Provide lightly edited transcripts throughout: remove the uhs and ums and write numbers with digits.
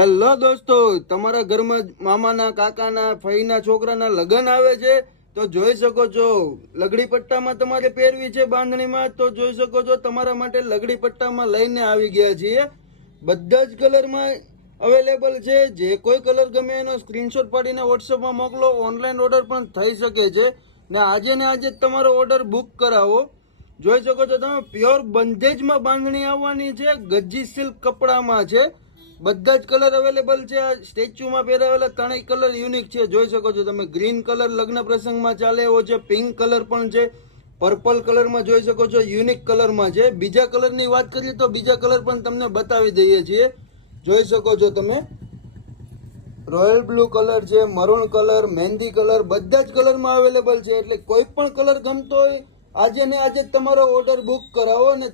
Hello દોસ્તો, તમારા ઘરમાં મામાના કાકાના ફઈના છોકરાના લગ્ન આવે છે તો જોઈ શકો છો. લગડી પટ્ટામાં તમારે પહેરવી છે બાંધણીમાં તો જોઈ શકો છો. તમારા માટે લગડી પટ્ટામાં લઈને આવી ગયા છીએ. બધા જ કલરમાં અવેલેબલ છે. જે કોઈ કલર ગમે એનો સ્ક્રીનશોટ પાડીને વોટ્સઅપમાં મોકલો. ઓનલાઈન ઓર્ડર પણ થઈ શકે છે ને આજે જ તમારો ઓર્ડર બુક કરાવો. જોઈ શકો છો તમે, પ્યોર બંધેજમાં બાંધણી આવવાની છે. ગજી સિલ્ક કપડામાં છે. બધા જ કલર અવેલેબલ છે. આ સ્ટેચ્યુમાં પહેરાવેલા ત્રણેય કલર યુનિક છે. જોઈ શકો છો તમે, ગ્રીન કલર લગ્ન પ્રસંગમાં ચાલે એવો છે. પિંક કલર પણ છે. પર્પલ કલરમાં જોઈ શકો છો, યુનિક કલરમાં છે. બીજા કલરની વાત કરીએ તો બીજા કલર પણ તમને બતાવી દઈએ છીએ. જોઈ શકો છો તમે, રોયલ બ્લુ કલર છે, મરૂન કલર, મહેંદી કલર, બધા જ કલરમાં અવેલેબલ છે. એટલે કોઈ પણ કલર ગમતો હોય આજે જ તમારો ઓર્ડર બુક કરાવો અને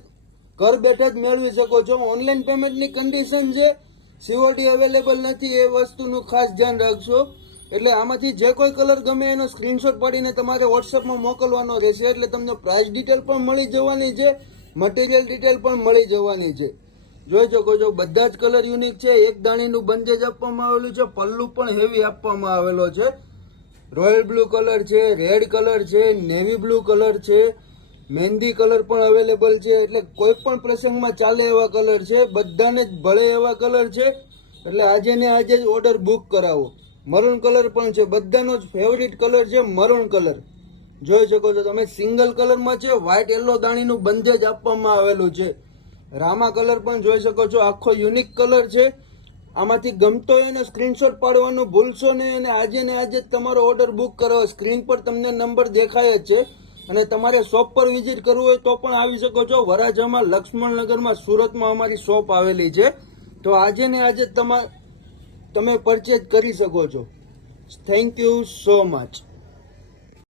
ઘર બેઠા જ મેળવી શકો છો. ઓનલાઈન પેમેન્ટની કન્ડિશન છે. સીઓડી અવેલેબલ નથી, એ વસ્તુનું ખાસ ધ્યાન રાખજો. એટલે આમાંથી જે કોઈ કલર ગમે એનો સ્ક્રીનશોટ પાડીને તમારે વોટ્સઅપમાં મોકલવાનો રહેશે. એટલે તમને પ્રાઇસ ડિટેલ પણ મળી જવાની છે, મટીરિયલ ડિટેલ પણ મળી જવાની છે. જોઈ શકો છો, બધા જ કલર યુનિક છે. એક દાણીનું બંધેજ આપવામાં આવેલું છે. પલ્લુ પણ હેવી આપવામાં આવેલો છે. રોયલ બ્લુ કલર છે, રેડ કલર છે, નેવી બ્લુ કલર છે, મહેંદી કલર પણ અવેલેબલ છે. એટલે કોઈ પણ પ્રસંગમાં ચાલે એવા કલર છે. બધાને જ ભળે એવા કલર છે. એટલે આજે જ ઓર્ડર બુક કરાવો. મરૂન કલર પણ છે. બધાનો જ ફેવરિટ કલર છે મરૂન કલર. જોઈ શકો છો તમે, સિંગલ કલરમાં છે. વ્હાઇટ યલો દાણીનું બંધેજ આપવામાં આવેલું છે. રામા કલર પણ જોઈ શકો છો, આખો યુનિક કલર છે. આમાંથી ગમતો એને સ્ક્રીનશોટ પાડવાનું ભૂલશો નહીં અને આજે જ તમારો ઓર્ડર બુક કરાવો. સ્ક્રીન પર તમને નંબર દેખાય જ છે. અને તમારે શોપ પર વિઝિટ કરવું હોય તો પણ આવી શકો છો. વરાછામાં, લક્ષ્મણનગરમાં, સુરતમાં અમારી શોપ આવેલી છે. તો આજે તમે પરચેજ કરી શકો છો. Thank you so much.